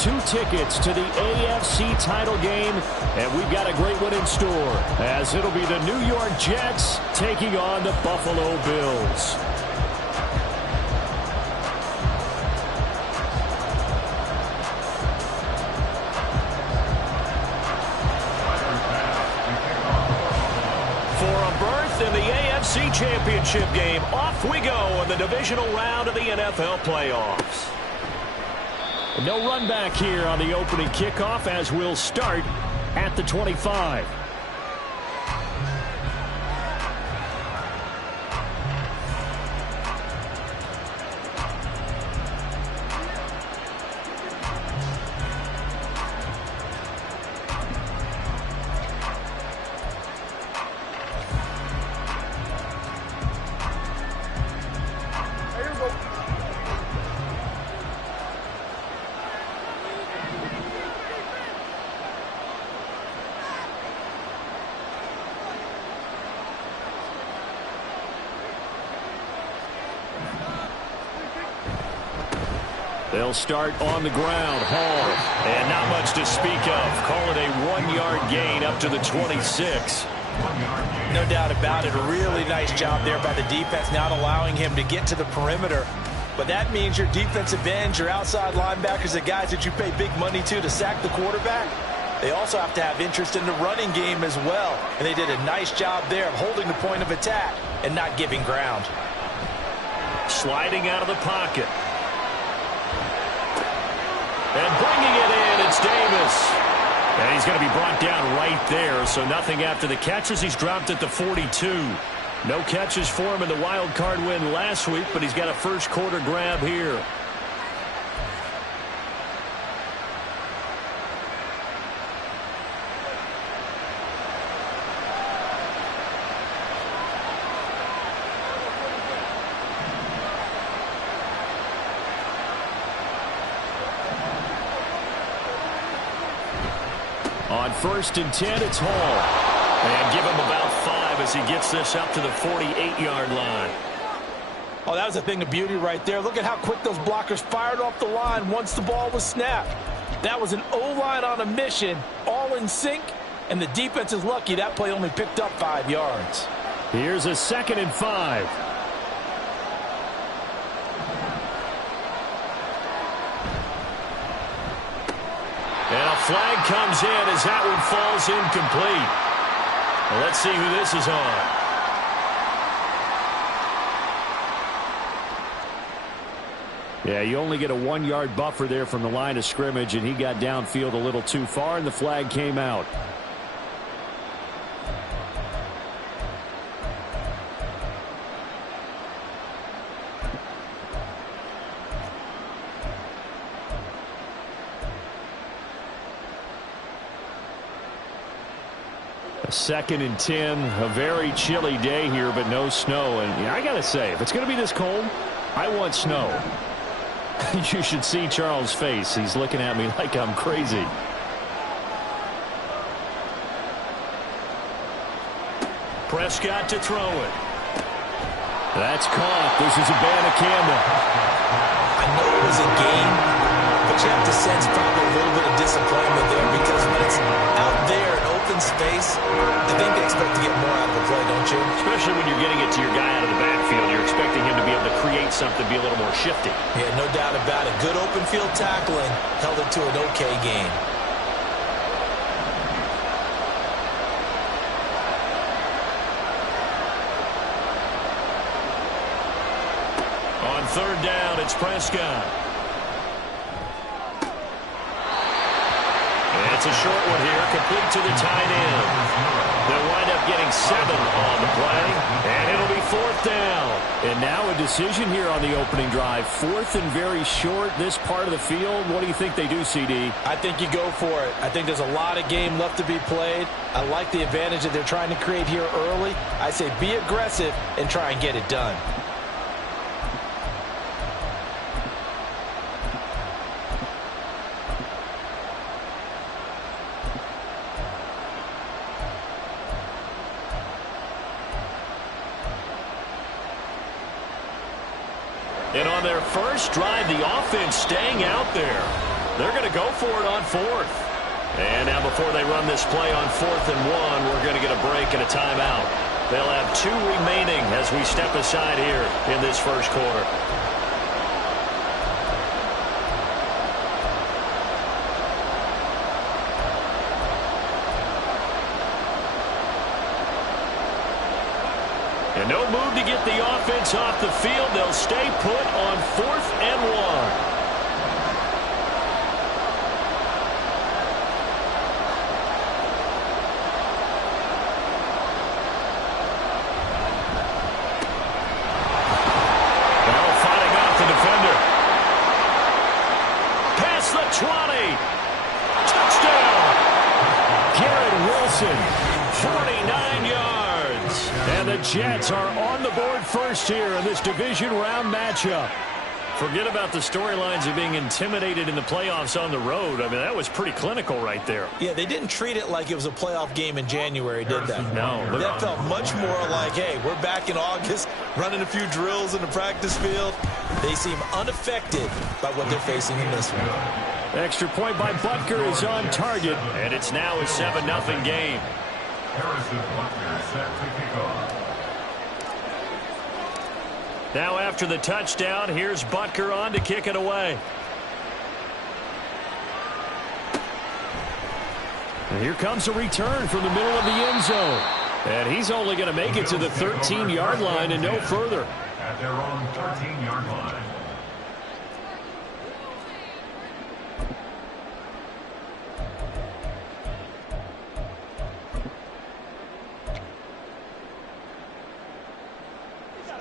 2 tickets to the AFC title game, and we've got a great one in store, as it'll be the New York Jets taking on the Buffalo Bills. In the AFC Championship game, off we go in the divisional round of the NFL playoffs. No run back here on the opening kickoff, as we'll start at the 25. They'll start on the ground. Hall. And not much to speak of. Call it a 1-yard gain up to the 26. No doubt about it. A really nice job there by the defense, not allowing him to get to the perimeter. But that means your defensive ends, your outside linebackers, the guys that you pay big money to sack the quarterback, they also have to have interest in the running game as well. And they did a nice job there of holding the point of attack and not giving ground. Sliding out of the pocket. And bringing it in, it's Davis. And he's going to be brought down right there, so nothing after the catches. He's dropped at the 42. No catches for him in the wild card win last week, but he's got a first quarter grab here. On 1st and 10, it's Hall. And give him about 5 as he gets this up to the 48-yard line. Oh, that was a thing of beauty right there. Look at how quick those blockers fired off the line once the ball was snapped. That was an O-line on a mission, all in sync, and the defense is lucky that play only picked up 5 yards. Here's a 2nd and 5. And a flag comes in as that one falls incomplete. Well, let's see who this is on. Yeah, you only get a 1-yard buffer there from the line of scrimmage, and he got downfield a little too far, and the flag came out. A 2nd and 10, a very chilly day here, but no snow. And I got to say, if it's going to be this cold, I want snow. You should see Charles' face. He's looking at me like I'm crazy. Prescott to throw it. That's caught. This is a Banacanda. I know it was a game, but you have to sense probably a little bit of disappointment there, because when it's out there in open space, I think they expect to get more out of the play, don't you? Especially when you're getting it to your guy out of the backfield. You're expecting him to be able to create something, be a little more shifty. Yeah, no doubt about it. Good open field tackling held it to an okay game. On 3rd down, it's Prescott. It's a short one here, complete to the tight end. They'll wind up getting 7 on the play, and it'll be 4th down. And now a decision here on the opening drive. 4th and very short, this part of the field. What do you think they do, CD? I think you go for it. I think there's a lot of game left to be played. I like the advantage that they're trying to create here early. I say be aggressive and try and get it done. And on their first drive, the offense staying out there. They're going to go for it on fourth. And now before they run this play on 4th and 1, we're going to get a break and a timeout. They'll have 2 remaining as we step aside here in this first quarter. And no move to get the offense off the field. They'll stay put on 4th and 1. Jets are on the board first here in this division round matchup. Forget about the storylines of being intimidated in the playoffs on the road. I mean, that was pretty clinical right there. Yeah, they didn't treat it like it was a playoff game in January, did they? No. That felt much more like, hey, we're back in August, running a few drills in the practice field. They seem unaffected by what they're facing in this one. Extra point by Butker is on target, and it's now a 7-0 game. Harrison Butker set to kick off. Now after the touchdown, here's Butker on to kick it away. And here comes a return from the middle of the end zone. And he's only going to make it to the 13-yard line and no further. At their own 13-yard line.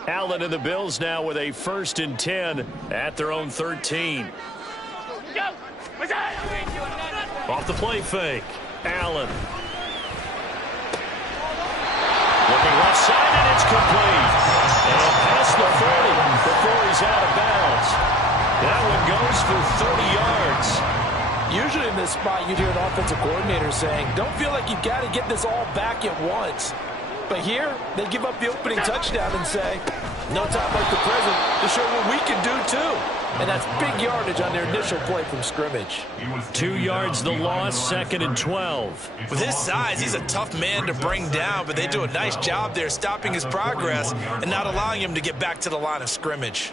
Allen and the Bills now with a 1st and 10 at their own 13. Off the play fake. Allen. Looking left side, and it's complete. And past the 40 before he's out of bounds. That one goes for 30 yards. Usually in this spot, you'd hear an offensive coordinator saying, don't feel like you've got to get this all back at once. But here, they give up the opening touchdown and say, no time like the present to show what we can do too. And that's big yardage on their initial play from scrimmage. 2 yards the loss, 2nd and 12. With his size, he's a tough man to bring down, but they do a nice job there stopping his progress and not allowing him to get back to the line of scrimmage.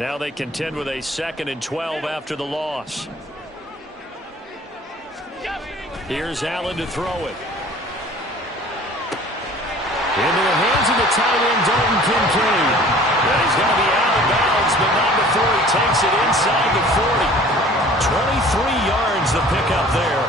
Now they contend with a 2nd and 12 after the loss. Here's Allen to throw it. Into the hands of the tight end, Dalton Kincaid. And he's going to be out of bounds, but not before he takes it inside the 40. 23 yards the pickup there.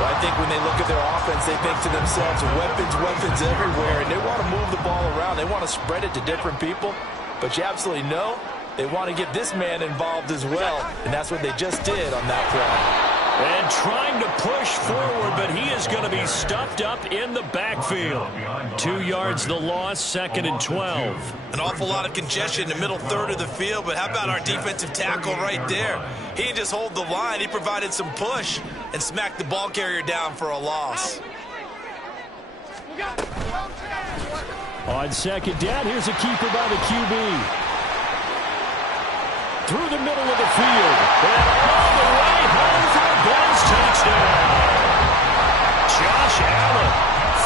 Well, I think when they look at their offense, they think to themselves, weapons everywhere, and they want to move the ball around. They want to spread it to different people, but you absolutely know they want to get this man involved as well, and that's what they just did on that play. And trying to push forward, but he is going to be stuffed up in the backfield. 2 yards the loss, 2nd and 12. An awful lot of congestion in the middle third of the field, but how about our defensive tackle right there? He didn't just hold the line, he provided some push and smacked the ball carrier down for a loss. On 2nd down, here's a keeper by the QB. Through the middle of the field. And all the way home for a Bills touchdown. Josh Allen,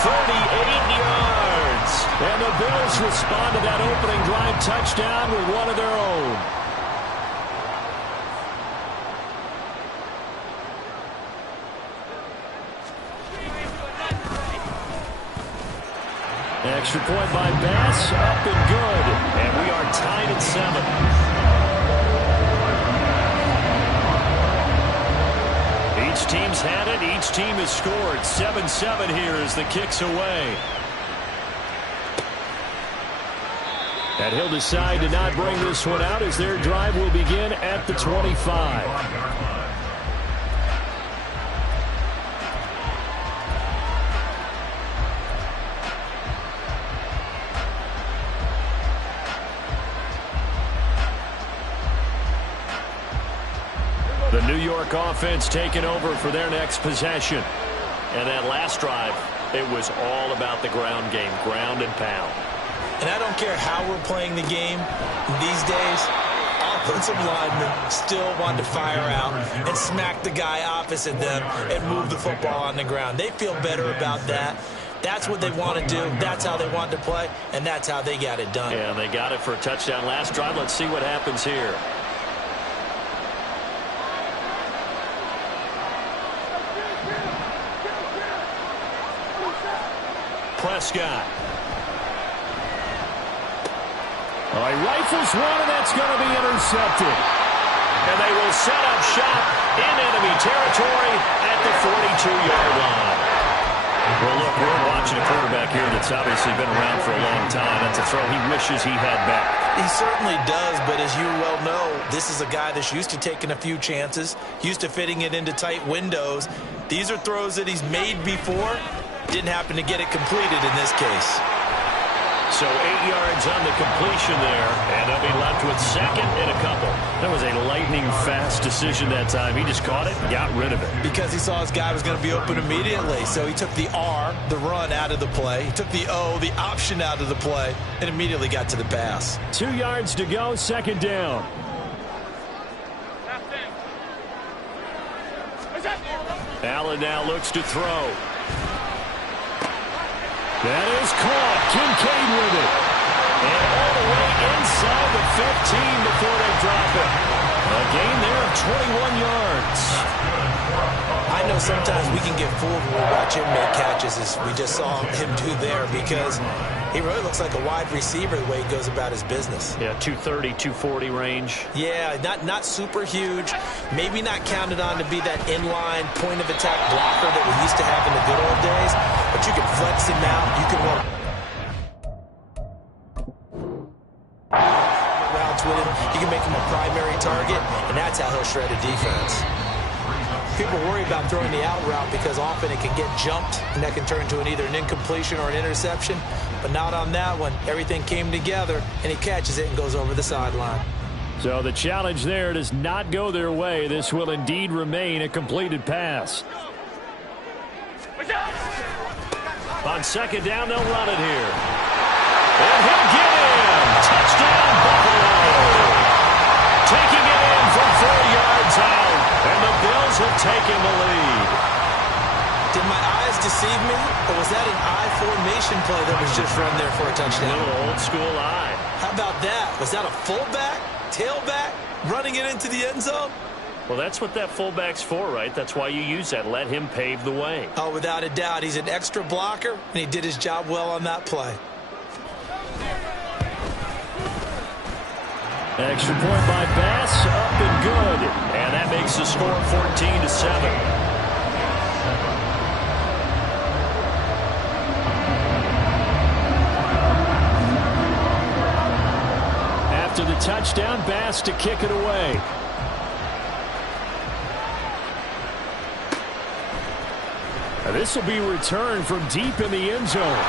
38 yards. And the Bills respond to that opening drive touchdown with one of their own. Extra point by Bass, up and good. And we are tied at 7. Each team's had it. Each team has scored. 7-7 here as the kick's away. And he'll decide to not bring this one out as their drive will begin at the 25. The New York offense taking over for their next possession. And that last drive, it was all about the ground game, ground and pound. And I don't care how we're playing the game these days, offensive linemen still want to fire out and smack the guy opposite them and move the football on the ground. They feel better about that. That's what they want to do. That's how they want to play, and that's how they got it done. Yeah, they got it for a touchdown last drive. Let's see what happens here. Prescott. Oh, he rifles one, and that's going to be intercepted. And they will set up shop in enemy territory at the 42-yard line. Well, look, we're watching a quarterback here that's obviously been around for a long time. That's a throw he wishes he had back. He certainly does, but as you well know, this is a guy that's used to taking a few chances, used to fitting it into tight windows. These are throws that he's made before. Didn't happen to get it completed in this case. So 8 yards on the completion there, and they'll be left with second and a couple. That was a lightning-fast decision that time. He just caught it and got rid of it. Because he saw his guy was going to be open immediately. So he took the R, the run, out of the play. He took the O, the option, out of the play, and immediately got to the pass. 2 yards to go, second down. Allen now looks to throw. That is caught. Kincaid with it. And all the way inside the 15 before they drop it. A gain there of 21 yards. I know sometimes we can get fooled when we watch him make catches, as we just saw him do there, because he really looks like a wide receiver the way he goes about his business. Yeah, 230, 240 range. Yeah, not super huge. Maybe not counted on to be that inline point-of-attack blocker that we used to have in the good old days, but you can flex him out. You can run routes with him. You can make him a primary target, and that's how he'll shred a defense. People worry about throwing the out route because often it can get jumped, and that can turn into either an incompletion or an interception. But not on that one. Everything came together, and he catches it and goes over the sideline. So the challenge there does not go their way. This will indeed remain a completed pass. On second down, they'll run it here. And he'll get in. Touchdown, Buffalo. Taking it in from 4 yards out. And the Bills have taken the lead. Did my eyes deceive me, or was that an I formation play that was just run there for a touchdown? A little old school eye. How about that? Was that a fullback, tailback, running it into the end zone? Well, that's what that fullback's for, right? That's why you use that. Let him pave the way. Oh, without a doubt. He's an extra blocker, and he did his job well on that play. Extra point by Bass, up and good. And that makes the score 14-7. After the touchdown, Bass to kick it away. Now this will be returned from deep in the end zone.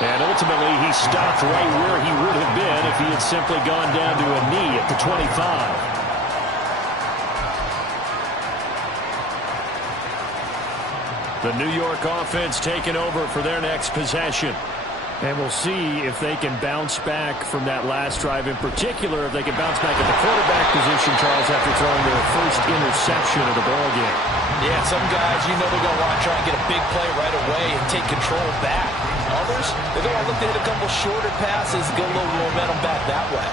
And ultimately, he stopped right where he would have been if he had simply gone down to a knee at the 25. The New York offense taking over for their next possession. And we'll see if they can bounce back from that last drive, in particular, if they can bounce back at the quarterback position, Charles, after throwing their first interception of the ballgame. Yeah, some guys, you know they're going to want to try and get a big play right away and take control back. Others, they're going to look to hit a couple shorter passes, get a little momentum back that way.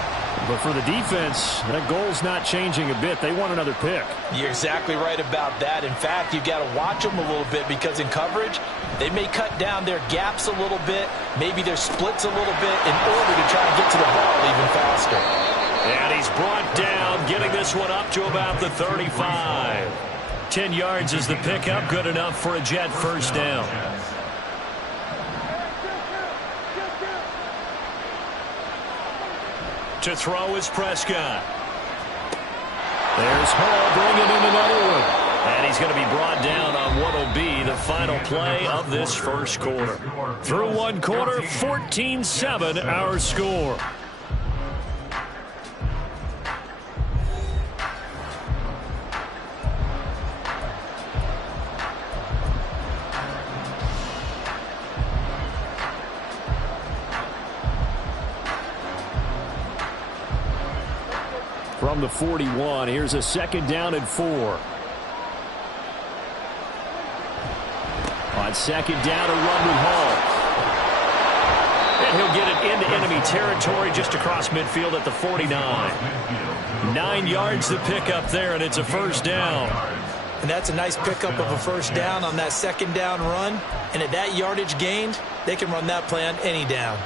But for the defense, that goal's not changing a bit. They want another pick. You're exactly right about that. In fact, you've got to watch them a little bit because in coverage, they may cut down their gaps a little bit, maybe their splits a little bit in order to try to get to the ball even faster. And he's brought down, getting this one up to about the 35. 10 yards is the pickup, good enough for a Jet first down. To throw is Prescott. There's Hall bringing in another one. And he's going to be brought down on what will be the final play of this first quarter. Through one quarter, 14-7 our score. from the 41. Here's a 2nd down and 4. On 2nd down, a run with Hall. And he'll get it into enemy territory just across midfield at the 49. 9 yards to pick up there, and it's a 1st down. And that's a nice pickup of a 1st down on that 2nd down run. And at that yardage gained, they can run that play on any down.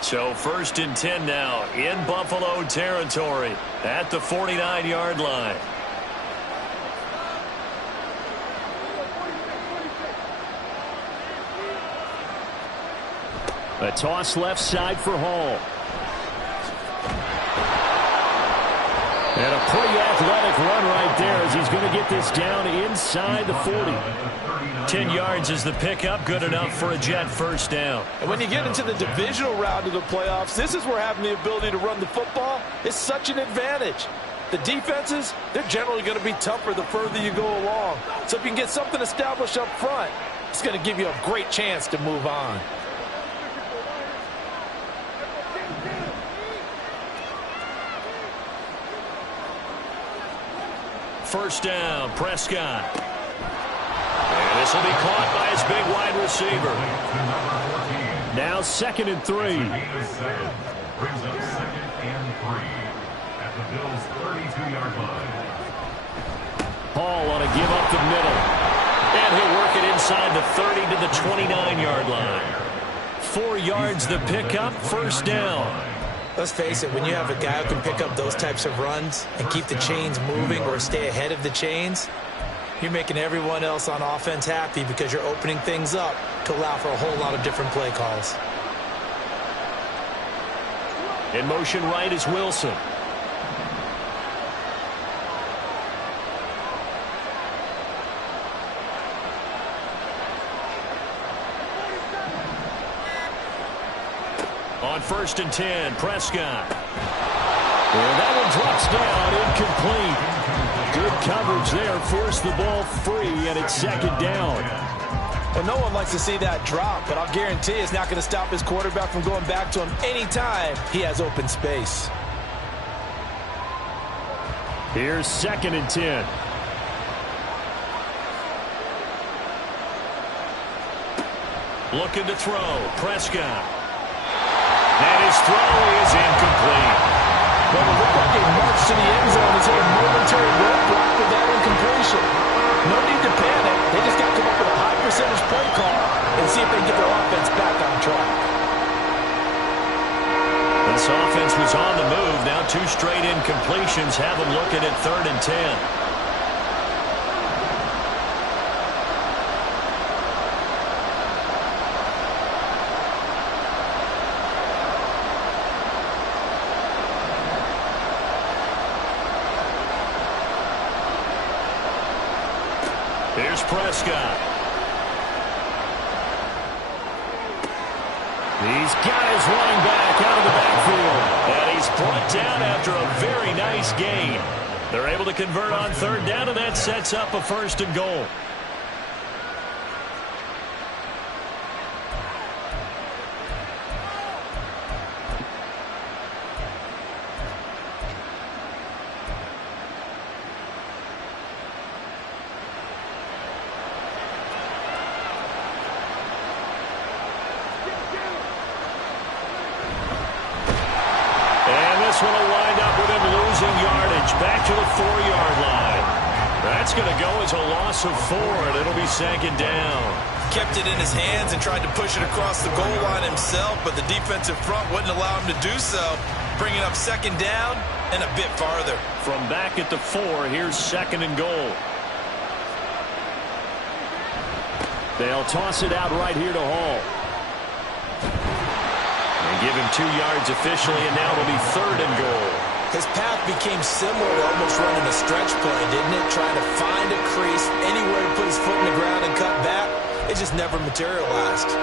So 1st and 10 now in Buffalo territory at the 49-yard line. A toss left side for Hall. And a pretty athletic run right there as he's going to get this down inside the 40. 10 yards is the pickup, good enough for a Jet 1st down. And when you get into the divisional round of the playoffs, this is where having the ability to run the football is such an advantage. The defenses, they're generally going to be tougher the further you go along. So if you can get something established up front, it's going to give you a great chance to move on. First down, Prescott. And this will be caught by his big wide receiver. Now 2nd and 3. Brings up 2nd and 3 at the Bills' 32-yard line. Hall on a give up the middle. And he'll work it inside the 30 to the 29-yard line. 4 yards the pickup, 1st down. Let's face it, when you have a guy who can pick up those types of runs and keep the chains moving or stay ahead of the chains, you're making everyone else on offense happy because you're opening things up to allow for a whole lot of different play calls. In motion right is Wilson. On 1st and 10, Prescott. And that one drops down, incomplete. Good coverage there, forced the ball free, and it's 2nd down. Well, no one likes to see that drop, but I'll guarantee it's not going to stop his quarterback from going back to him anytime he has open space. Here's 2nd and 10. Looking to throw, Prescott. And his throw is incomplete. Well, it looked like a march to the end zone has hit a momentary roadblock with that incompletion. No need to panic. They just got to come up with a high percentage play call and see if they can get their offense back on track. This offense was on the move. Now 2 straight incompletions have them looking at 3rd and 10. Here's Prescott. He's got his running back out of the backfield. And he's brought down after a very nice gain. They're able to convert on 3rd down, and that sets up a 1st and goal. This one will wind up with him losing yardage back to the 4-yard line. That's going to go as a loss of 4, and it'll be 2nd down. Kept it in his hands and tried to push it across the goal line himself, but the defensive front wouldn't allow him to do so, bringing up 2nd down and a bit farther. From back at the 4, here's 2nd and goal. They'll toss it out right here to Hall. Give him 2 yards officially, and now it'll be 3rd and goal. His path became similar to almost running a stretch play, didn't it? Trying to find a crease, anywhere to put his foot in the ground and cut back. It just never materialized.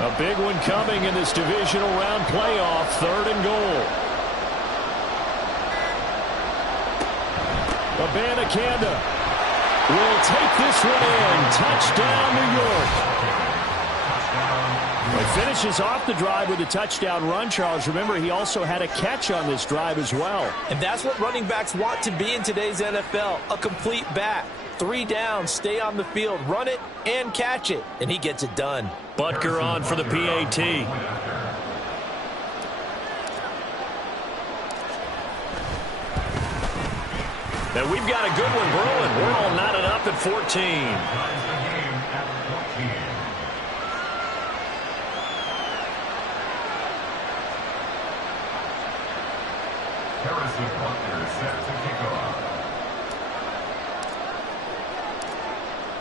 A big one coming in this divisional round playoff, 3rd and goal. Abanikanda will take this one in. Touchdown, New York. He finishes off the drive with a touchdown run, Charles. Remember, he also had a catch on this drive as well. And that's what running backs want to be in today's NFL, a complete back. 3 downs, stay on the field, run it, and catch it, and he gets it done. Butker on for the PAT. And we've got a good one brewing. We're all knotted up at 14.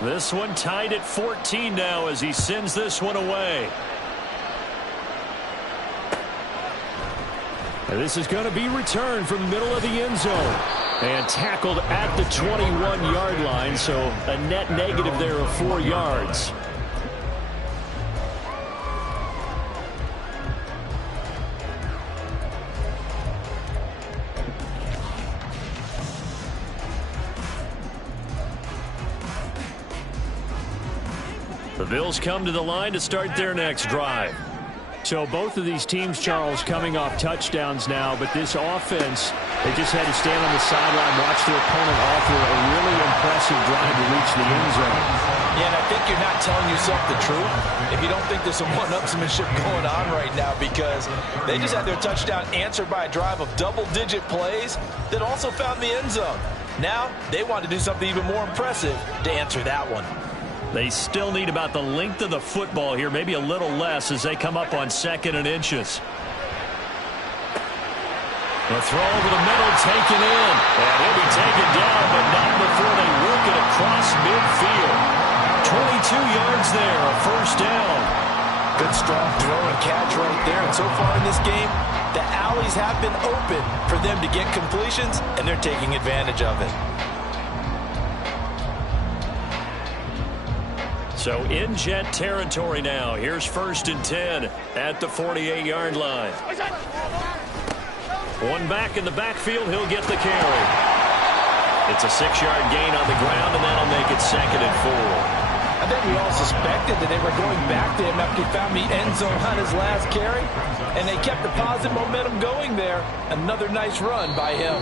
This one tied at 14 now as he sends this one away. And this is going to be returned from the middle of the end zone. And tackled at the 21-yard line, so a net negative there of 4 yards. The Bills come to the line to start their next drive. So both of these teams, Charles, coming off touchdowns now, but this offense, they just had to stand on the sideline, watch their opponent offer a really impressive drive to reach the end zone. Yeah, and I think you're not telling yourself the truth if you don't think there's some one-upsmanship going on right now, because they just had their touchdown answered by a drive of double-digit plays that also found the end zone. Now they want to do something even more impressive to answer that one. They still need about the length of the football here, maybe a little less as they come up on 2nd and inches. The throw over the middle taken in. And he'll be taken down, but not before they work it across midfield. 22 yards there, a 1st down. Good strong throw and catch right there. And so far in this game, the alleys have been open for them to get completions, and they're taking advantage of it. So in Jet territory now. Here's 1st and 10 at the 48-yard line. One back in the backfield. He'll get the carry. It's a 6-yard gain on the ground, and that'll make it 2nd and 4. I think we all suspected that they were going back to him after he found the end zone on his last carry, and they kept the positive momentum going there. Another nice run by him.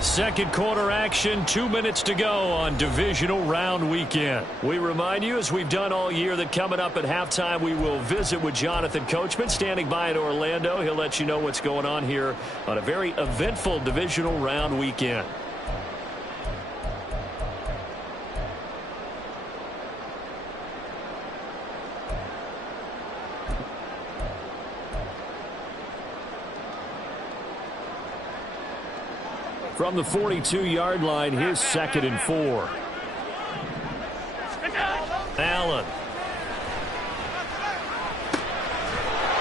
2nd quarter action, 2 minutes to go on divisional round weekend. We remind you, as we've done all year, that coming up at halftime, we will visit with Jonathan Coachman, standing by in Orlando. He'll let you know what's going on here on a very eventful divisional round weekend. From the 42-yard line, here's 2nd and 4. Allen.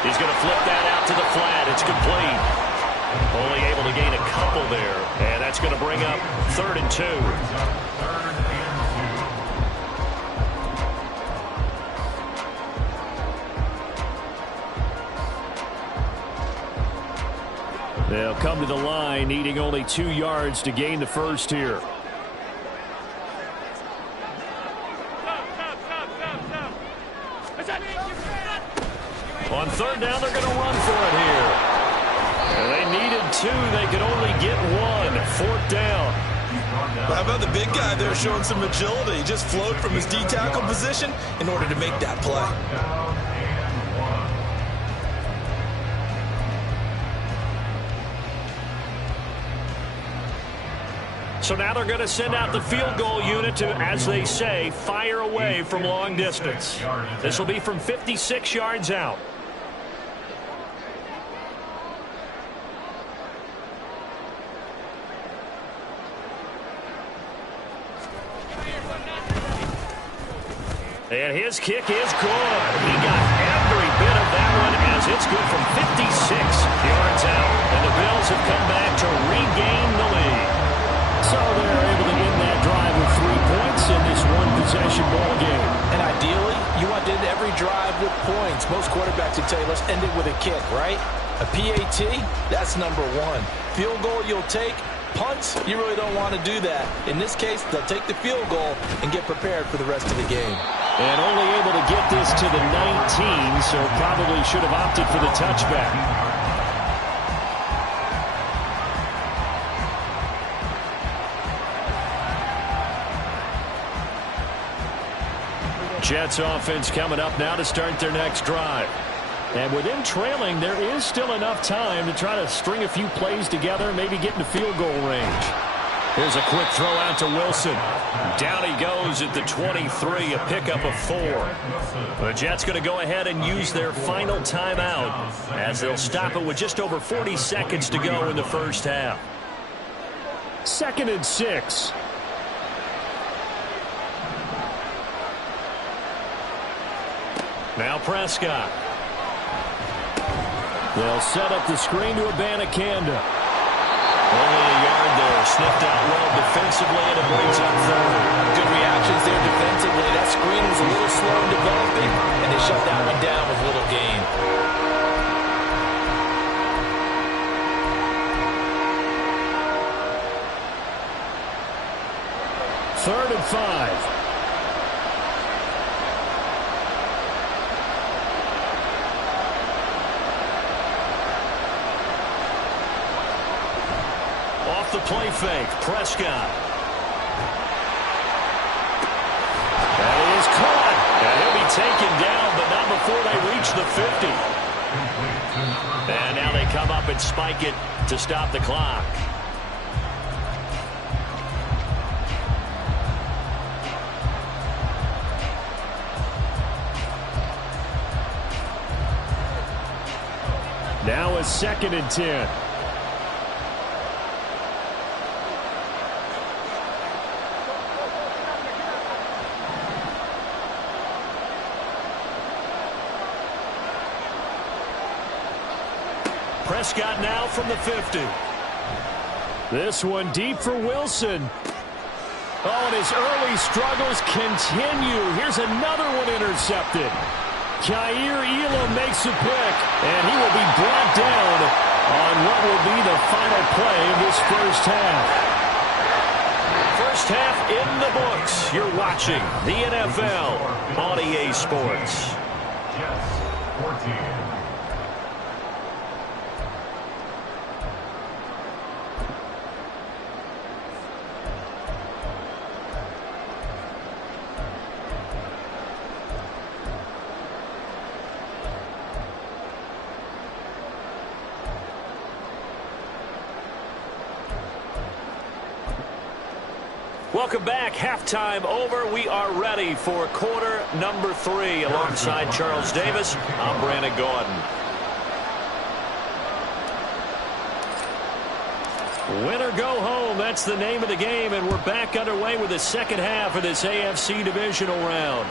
He's going to flip that out to the flat. It's complete. Only able to gain a couple there. And that's going to bring up 3rd and 2. They'll come to the line, needing only 2 yards to gain the 1st here. On 3rd down, they're going to run for it here. And they needed 2. They could only get 1. 4th down. How about the big guy there showing some agility? He just flowed from his D-tackle position in order to make that play. So now they're going to send out the field goal unit to, as they say, fire away from long distance. This will be from 56 yards out. And his kick is good. He got every bit of that one as it's good from 56 yards out. And the Bills have come back to regain the lead. So they're able to end that drive with 3 points in this one possession ball game. And ideally, you want to end every drive with points. Most quarterbacks would tell you, let's end it with a kick, right? A PAT, that's number one. Field goal you'll take. Punts, you really don't want to do that. In this case, they'll take the field goal and get prepared for the rest of the game. And only able to get this to the 19, so probably should have opted for the touchback. Jets offense coming up now to start their next drive. And with them trailing, there is still enough time to try to string a few plays together, maybe get into field goal range. Here's a quick throw out to Wilson. Down he goes at the 23, a pickup of 4. The Jets going to go ahead and use their final timeout as they'll stop it with just over 40 seconds to go in the first half. 2nd and 6. Now Prescott. They'll set up the screen to Abanikanda. Only a yard there. Sniffed out well defensively, and it brings up 3rd. Good reactions there defensively. That screen was a little slow in developing, and they shut that one down with little gain. 3rd and 5. The play fake, Prescott. That is caught. And he'll be taken down, but not before they reach the 50. And now they come up and spike it to stop the clock. Now a 2nd and 10. Prescott now from the 50. This one deep for Wilson. Oh, and his early struggles continue. Here's another one intercepted. Kaiir Elam makes a pick, and he will be brought down on what will be the final play of this first half. First half in the books. You're watching the NFL on EA Sports. Jets 14. Welcome back. Halftime over. We are ready for quarter number 3. Alongside Charles Davis, I'm Brandon Gordon. Win or go home. That's the name of the game, and we're back underway with the second half of this AFC divisional round.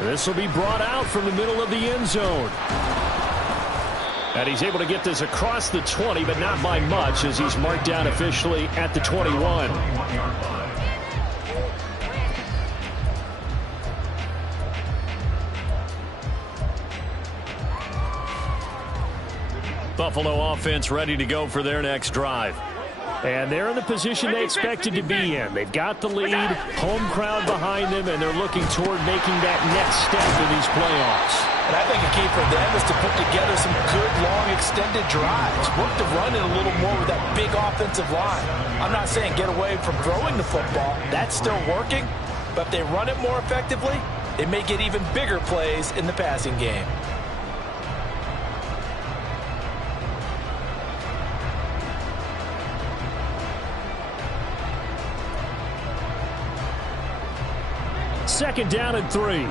This will be brought out from the middle of the end zone. And he's able to get this across the 20, but not by much, as he's marked down officially at the 21. Buffalo offense ready to go for their next drive. And they're in the position they expected to be in. They've got the lead, home crowd behind them, and they're looking toward making that next step in these playoffs. And I think a key for them is to put together some good, long, extended drives. Work the run in a little more with that big offensive line. I'm not saying get away from throwing the football. That's still working. But if they run it more effectively, they may get even bigger plays in the passing game. Second down and 3.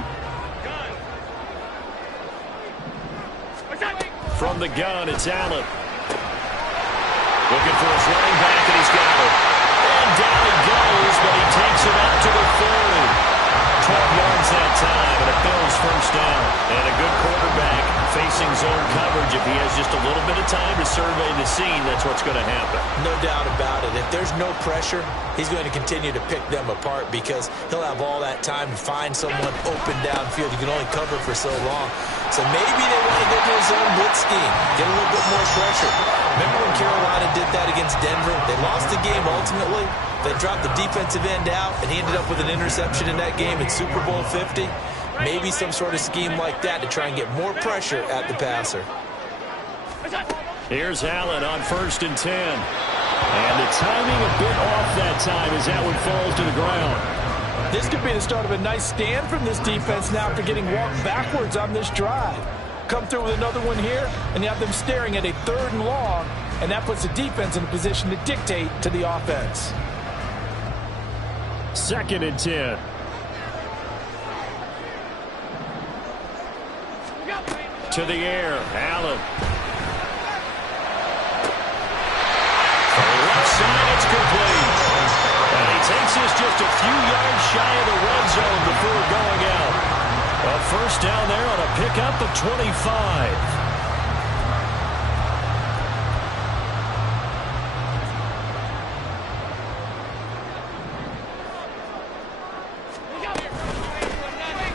From the gun, it's Allen. Looking for his running back, and he's got it. And down he goes, but he takes it up to the 40. 12 yards that time, and a Bills first down. And a good quarterback facing zone coverage. If he has just a little bit of time to survey the scene, that's what's going to happen. No doubt about it. If there's no pressure, he's going to continue to pick them apart because he'll have all that time to find someone open downfield. You can only cover for so long. So maybe they want to go to his own blitz scheme, get a little bit more pressure. Remember when Carolina did that against Denver? They lost the game ultimately. They dropped the defensive end out, and he ended up with an interception in that game in Super Bowl 50. Maybe some sort of scheme like that to try and get more pressure at the passer. Here's Allen on 1st and 10. And the timing a bit off that time as that one falls to the ground. This could be the start of a nice stand from this defense now after getting walked backwards on this drive. Come through with another one here, and you have them staring at a 3rd and long, and that puts the defense in a position to dictate to the offense. 2nd and 10. To the air, Allen. Left side, it's complete. And he takes this just a few yards shy of the red zone before going out. A first down there on a pickup of 25.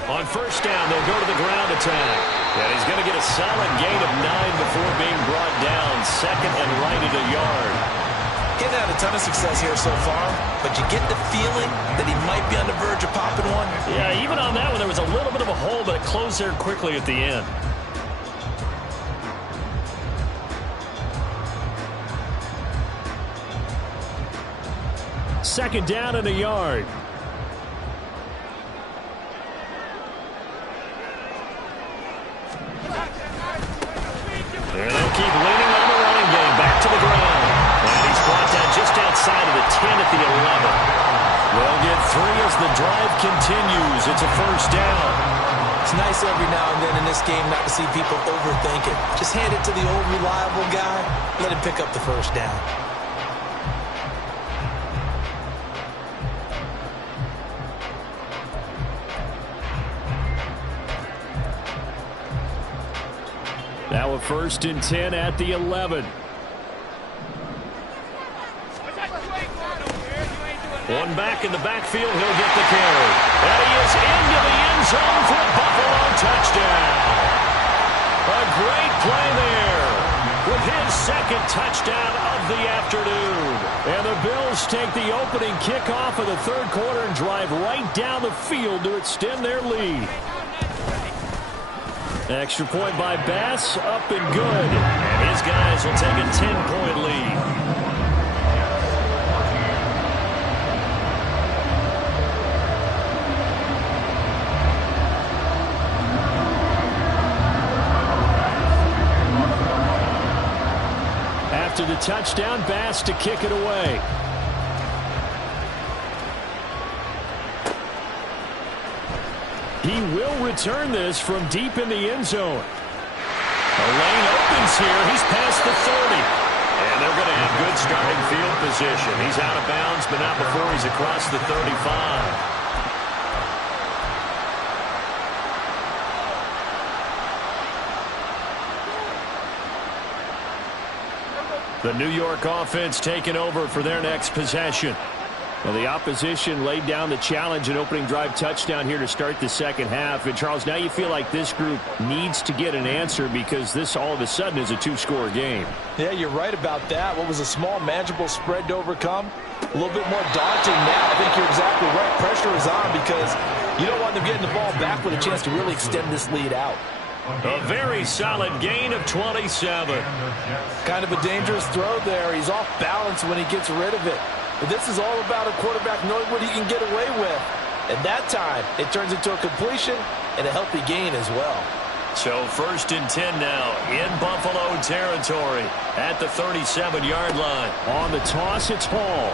On first down, they'll go to the ground attack. And he's going to get a solid gain of 9 before being brought down. 2nd and right at a yard. He's had a ton of success here so far, but you get the feeling that he might be on the verge of popping one. Yeah, even on that one, there was a little bit of a hole, but it closed there quickly at the end. Second down and a yard. And they'll keep leaning on the running game. Back to the ground. And he's brought down just outside of the 10 at the 11. They'll get 3 as the drive continues. It's a first down. It's nice every now and then in this game not to see people overthink it. Just hand it to the old reliable guy. Let him pick up the first down. Now a 1st and 10 at the 11. One back in the backfield. He'll get the carry. And he is into the end zone for a Buffalo touchdown. A great play there with his 2nd touchdown of the afternoon. And the Bills take the opening kickoff of the 3rd quarter and drive right down the field to extend their lead. Extra point by Bass, up and good. And his guys will take a 10-point lead. After the touchdown, Bass to kick it away. He will return this from deep in the end zone. A lane opens here. He's past the 30. And they're going to have good starting field position. He's out of bounds, but not before he's across the 35. The New York offense taking over for their next possession. Well, the opposition laid down the challenge and opening drive touchdown here to start the 2nd half. And, Charles, now you feel like this group needs to get an answer because this all of a sudden is a 2-score game. Yeah, you're right about that. What was a small, manageable spread to overcome? A little bit more daunting now. I think you're exactly right. Pressure is on because you don't want them getting the ball back with a chance to really extend this lead out. A very solid gain of 27. Kind of a dangerous throw there. He's off balance when he gets rid of it. But this is all about a quarterback knowing what he can get away with. At that time, it turns into a completion and a healthy gain as well. So 1st and 10 now in Buffalo territory at the 37-yard line. On the toss, it's Hall.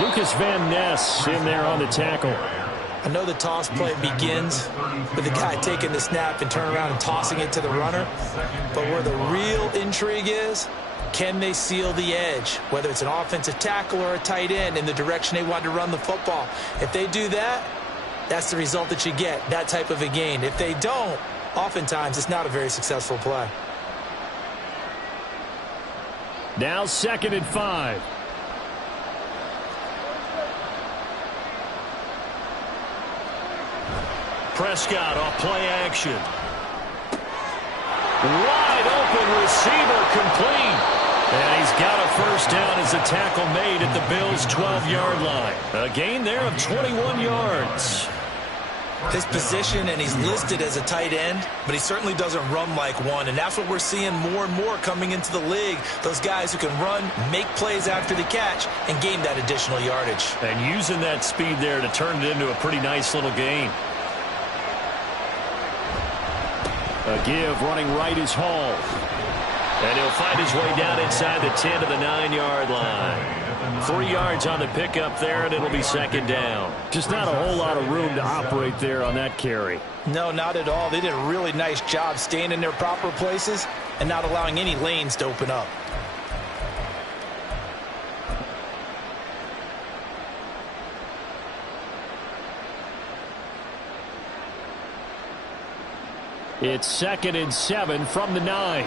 Lucas Van Ness in there on the tackle. I know the toss play begins with the guy taking the snap and turning around and tossing it to the runner. But where the real intrigue is, can they seal the edge, whether it's an offensive tackle or a tight end, in the direction they want to run the football? If they do that, that's the result that you get, that type of a gain. If they don't, oftentimes it's not a very successful play. Now 2nd and 5. Prescott off play action. Wide open receiver, complete. And he's got a first down as a tackle made at the Bills' 12-yard line. A gain there of 21 yards. His position, and he's listed as a tight end, but he certainly doesn't run like one, and that's what we're seeing more and more coming into the league. Those guys who can run, make plays after the catch, and gain that additional yardage. And using that speed there to turn it into a pretty nice little gain. A give running right is Hall. And he'll find his way down inside the 10 to the 9-yard line. 3 yards on the pickup there, and it'll be 2nd down. Just not a whole lot of room to operate there on that carry. No, not at all. They did a really nice job staying in their proper places and not allowing any lanes to open up. It's 2nd and 7 from the 9.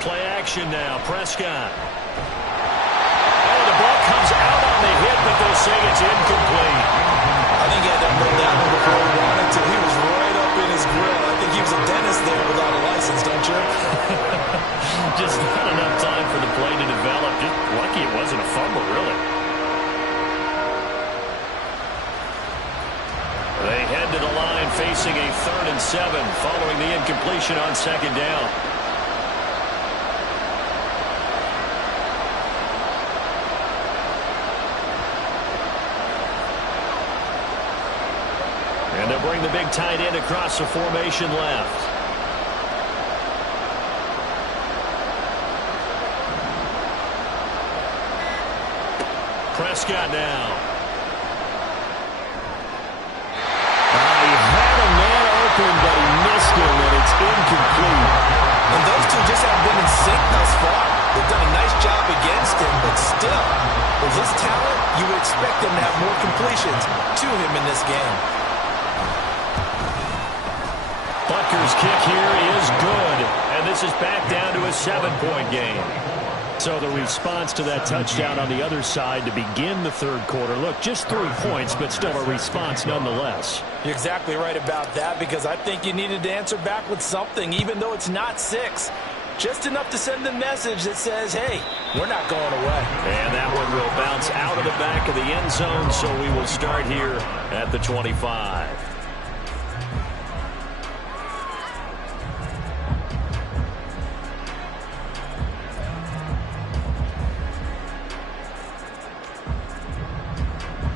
Play action now, Prescott. And the ball comes out on the hit, but they'll say it's incomplete. I think he had that one down before he wanted to. He was right up in his grill. I think he was a dentist there without a license, don't you? Just not enough time for the play to develop. Just lucky it wasn't a fumble, really. They head to the line facing a 3rd and 7 following the incompletion on 2nd down. And they'll bring the big tight end across the formation left. Prescott now. He had a man open, but he missed him, and it's incomplete. And those two just haven't been in sync thus far. They've done a nice job against him, but still, with his talent, you would expect them to have more completions to him in this game. Butker's kick here is good, and this is back down to a 7-point game. So the response to that touchdown on the other side to begin the 3rd quarter. Look, just 3 points, but still a response nonetheless. You're exactly right about that, because I think you needed to answer back with something, even though it's not 6. Just enough to send the message that says, hey, we're not going away. And that one will bounce out of the back of the end zone, so we will start here at the 25.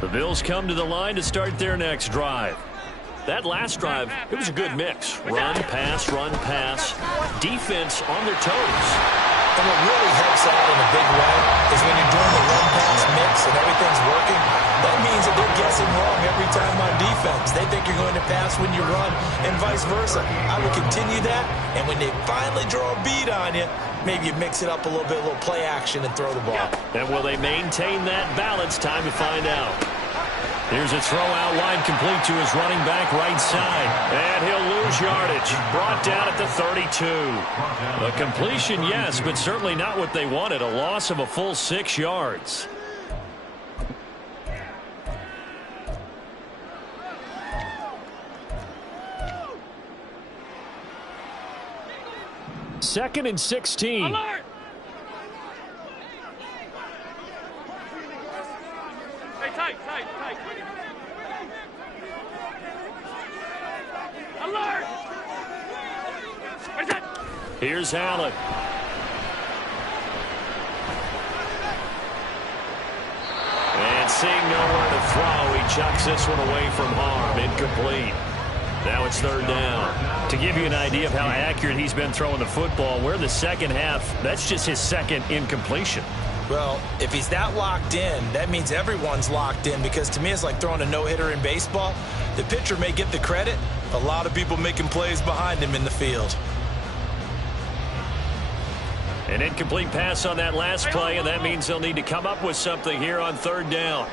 The Bills come to the line to start their next drive. That last drive, it was a good mix. Run, pass, defense on their toes. And what really helps out in a big way is when you're doing the run-pass mix and everything's working, that means that they're guessing wrong every time on defense. They think you're going to pass when you run and vice versa. I will continue that, and when they finally draw a bead on you, maybe you mix it up a little bit, a little play action, and throw the ball. And will they maintain that balance? Time to find out. Here's a throw out wide, complete to his running back right side. And he'll lose yardage. Brought down at the 32. A completion, yes, but certainly not what they wanted. A loss of a full 6 yards. Second and 16. Alert! Hey, tight. Alert! Where's that? Here's Allen. And seeing nowhere to throw, he chucks this one away from harm. Incomplete. Now it's 3rd down. To give you an idea of how accurate he's been throwing the football, we're in the second half. That's just his 2nd incompletion. Well, if he's that locked in, that means everyone's locked in, because to me it's like throwing a no-hitter in baseball. The pitcher may get the credit, a lot of people making plays behind him in the field. An incomplete pass on that last play, and that means they'll need to come up with something here on third down.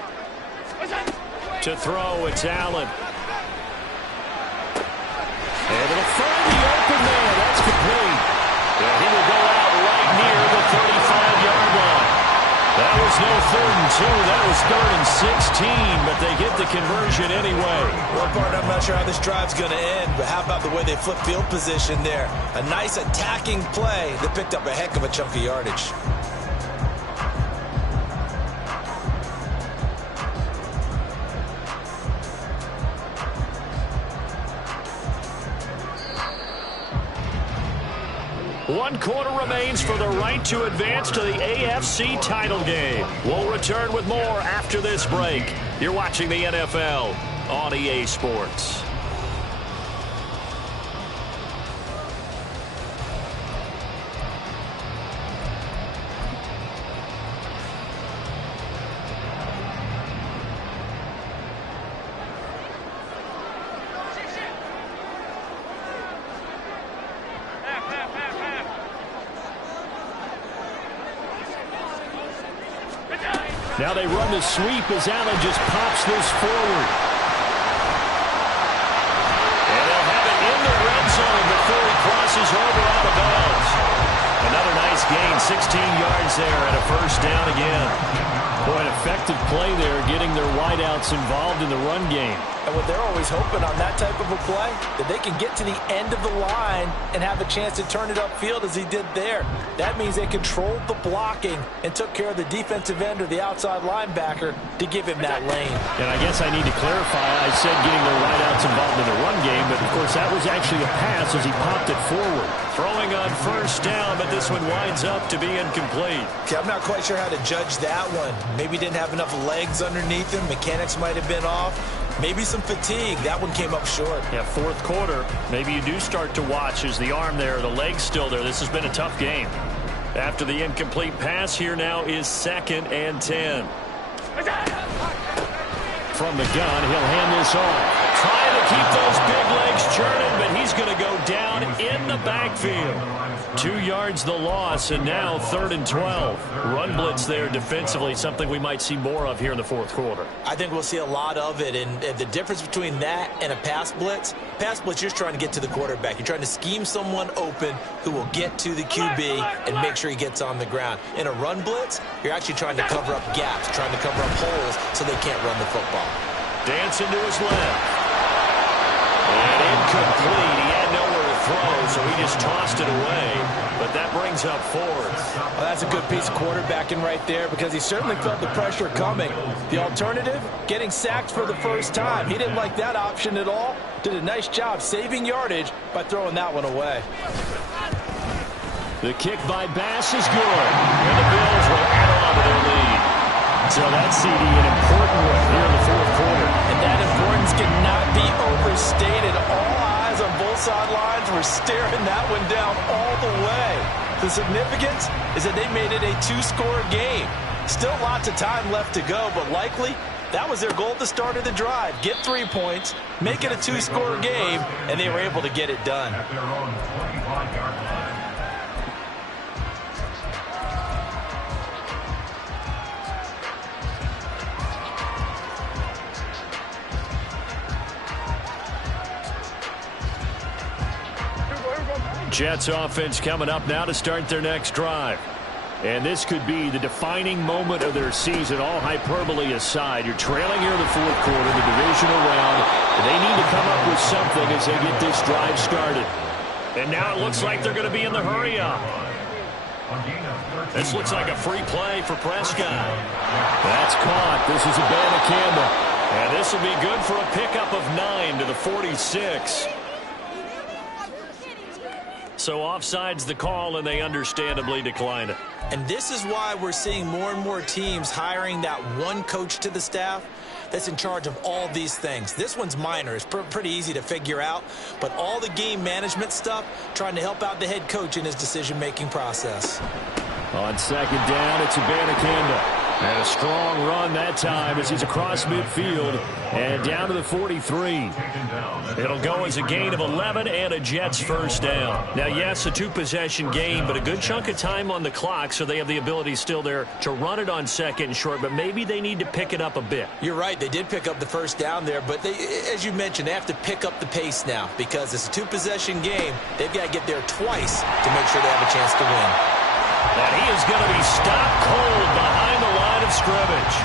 To throw, it's Allen. And it'll find the open man. That's complete. And he will go out right near the 35-yard line. That was no 3rd and 2. That was 3rd and 16, but they get the conversion anyway. Well, partner, I'm not sure how this drive's going to end, but how about the way they flip field position there? A nice attacking play that picked up a heck of a chunk of yardage. One quarter remains for the right to advance to the AFC title game. We'll return with more after this break. You're watching the NFL on EA Sports. Now they run the sweep as Allen just pops this forward. And they'll have it in the red zone before he crosses over out of bounds. Another nice gain, 16 yards there and a first down again. Boy, an effective play there, getting their wideouts involved in the run game. And what they're always hoping on that type of a play, that they can get to the end of the line and have a chance to turn it upfield as he did there. That means they controlled the blocking and took care of the defensive end or the outside linebacker to give him that lane. And I guess I need to clarify, I said getting their wideouts involved in the run game, but of course that was actually a pass as he popped it forward. Throwing on first down, but this one winds up to be incomplete. Okay, I'm not quite sure how to judge that one. Maybe didn't have enough legs underneath him. Mechanics might have been off. Maybe some fatigue. That one came up short. Yeah, fourth quarter. Maybe you do start to watch as the arm there, the leg's still there. This has been a tough game. After the incomplete pass, here now is 2nd and 10. From the gun, he'll hand this off. Trying to keep those big legs churning, but he's going to go down in the backfield. 2 yards the loss, and now 3rd and 12. Run blitz there defensively, something we might see more of here in the fourth quarter. I think we'll see a lot of it, and the difference between that and a pass blitz, you're just trying to get to the quarterback. You're trying to scheme someone open who will get to the QB and make sure he gets on the ground. In a run blitz, you're actually trying to cover up gaps, trying to cover up holes so they can't run the football. Dancing to his left. And incomplete. He had nowhere to throw, so he just tossed it away. But that brings up 4th. Well, that's a good piece of quarterbacking right there because he certainly felt the pressure coming. The alternative, getting sacked for the first time. He didn't like that option at all. Did a nice job saving yardage by throwing that one away. The kick by Bass is good. And the Bills will add on to their lead. So that's CD an important one here in the fourth quarter. And that importance cannot be overstated. All eyes on both sidelines were staring that one down all the way. The significance is that they made it a 2-score game. Still lots of time left to go, but likely that was their goal at the start of the drive. Get 3 points, make it a 2-score game, and they were able to get it done. At their own 25-yard line. Jets offense coming up now to start their next drive. And this could be the defining moment of their season, all hyperbole aside. You're trailing here in the fourth quarter, the divisional round. They need to come up with something as they get this drive started. And now it looks like they're going to be in the hurry-up. This looks like a free play for Prescott. That's caught. This is Abanikanda. And this will be good for a pickup of 9 to the 46. So offside's the call, and they understandably decline it. And this is why we're seeing more and more teams hiring that one coach to the staff that's in charge of all these things. This one's minor. It's pretty easy to figure out. But all the game management stuff, trying to help out the head coach in his decision-making process. On second down, it's Abanikanda. And a strong run that time as he's across midfield and down to the 43. It'll go as a gain of 11 and a Jets first down. Now, yes, a two-possession game, but a good chunk of time on the clock, so they have the ability still there to run it on second and short, but maybe they need to pick it up a bit. You're right. They did pick up the first down there, but they, as you mentioned, they have to pick up the pace now because it's a two-possession game. They've got to get there twice to make sure they have a chance to win. And he is going to be stopped cold behind the line of scrimmage.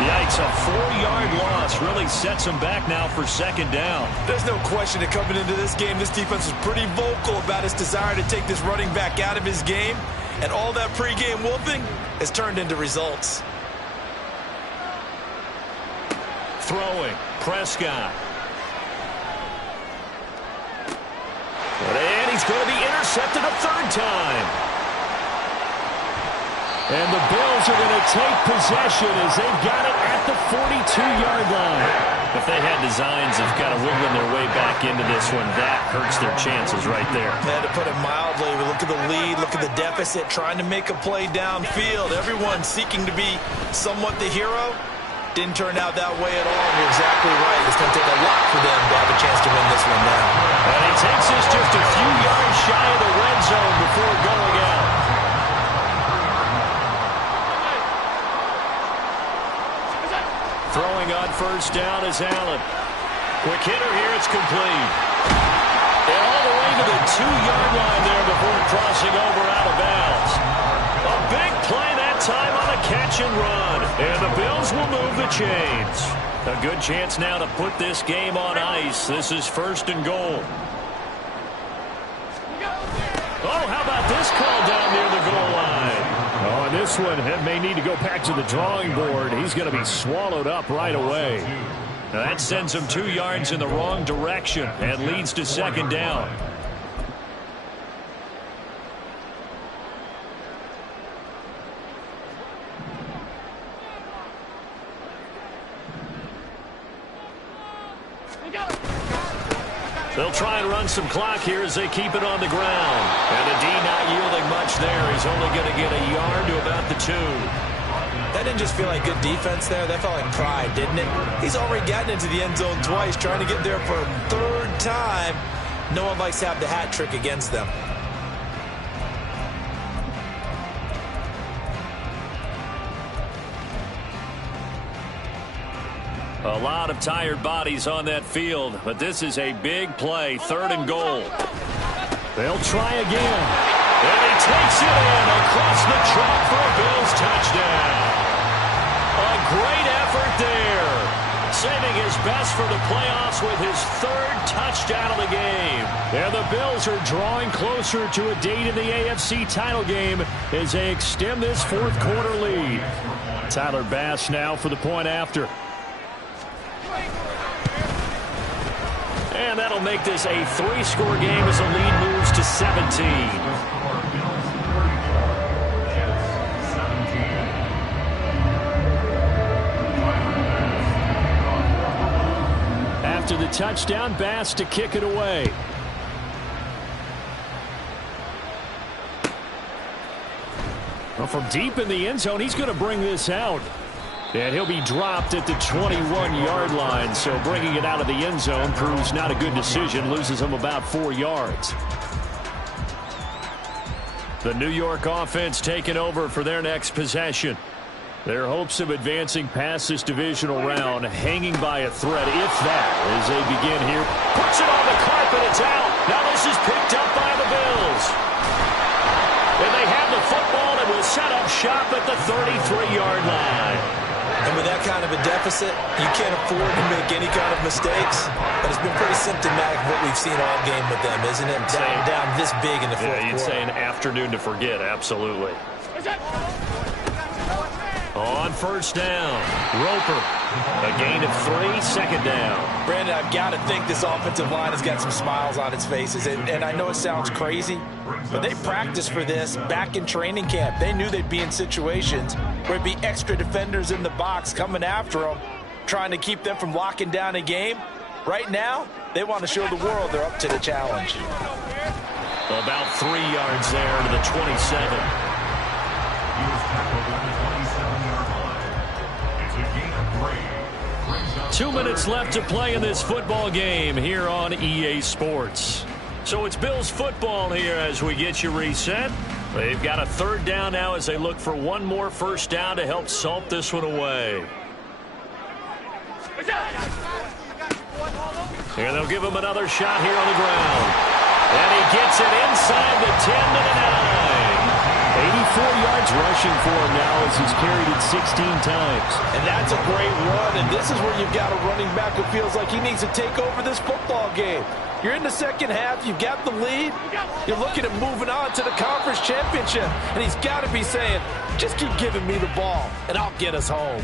Yikes, a 4-yard loss really sets him back now for second down. There's no question that coming into this game, this defense is pretty vocal about its desire to take this running back out of his game. And all that pregame wolfing has turned into results. Throwing, Prescott. And he's going to be intercepted a third time. And the Bills are going to take possession as they've got it at the 42-yard line. If they had designs of kind of wiggling their way back into this one, that hurts their chances right there. Yeah, to put it mildly, look at the lead, look at the deficit, trying to make a play downfield. Everyone seeking to be somewhat the hero. Didn't turn out that way at all. You're exactly right. It's going to take a lot for them to have a chance to win this one now. And he takes us just a few yards shy of the red zone before going out. Throwing on first down is Allen. Quick hitter here, it's complete. And all the way to the 2-yard line there before crossing over out of bounds. A big play that time on a catch and run. And the Bills will move the chains. A good chance now to put this game on ice. This is first and goal. Oh, how about this call down near the goal line? Oh, and this one may need to go back to the drawing board. He's going to be swallowed up right away. Now that sends him 2 yards in the wrong direction and leads to second down. They'll try and run some clock here as they keep it on the ground. And the D not yielding much there. He's only going to get a yard to about the 2. That didn't just feel like good defense there. That felt like pride, didn't it? He's already gotten into the end zone twice, trying to get there for a third time. No one likes to have the hat trick against them. A lot of tired bodies on that field, but this is a big play, third and goal. They'll try again. And he takes it in across the chalk for a Bills touchdown. A great effort there. Saving his best for the playoffs with his third touchdown of the game. And the Bills are drawing closer to a date in the AFC title game as they extend this fourth quarter lead. Tyler Bass now for the point after. And that'll make this a 3-score game as the lead moves to 17. After the touchdown, Bass to kick it away. Well, from deep in the end zone, he's going to bring this out. And he'll be dropped at the 21-yard line, so bringing it out of the end zone proves not a good decision, loses him about 4 yards. The New York offense taking over for their next possession. Their hopes of advancing past this divisional round hanging by a thread, if that, as they begin here. Puts it on the carpet, it's out. Now this is picked up by the Bills. And they have the football and will set up shop at the 33-yard line. And with that kind of a deficit, you can't afford to make any kind of mistakes. But it's been pretty symptomatic of what we've seen all game with them, isn't it? Down this big in the fourth quarter. You'd say an afternoon to forget, absolutely. On first down, Roper. A gain of 3, second down. Brandon, I've got to think this offensive line has got some smiles on its faces. And I know it sounds crazy, but they practiced for this back in training camp. They knew they'd be in situations where it'd be extra defenders in the box coming after them, trying to keep them from locking down a game. Right now, they want to show the world they're up to the challenge. About 3 yards there to the 27. 2 minutes left to play in this football game here on EA Sports. So it's Bills football here as we get you reset. They've got a third down now as they look for one more first down to help salt this one away. Here they'll give him another shot here on the ground. And he gets it inside the 10 to the 9. 84 yards rushing for him now as he's carried it 16 times. And that's a great run, and this is where you've got a running back who feels like he needs to take over this football game. You're in the second half, you've got the lead, you're looking at moving on to the conference championship, and he's got to be saying, just keep giving me the ball, and I'll get us home.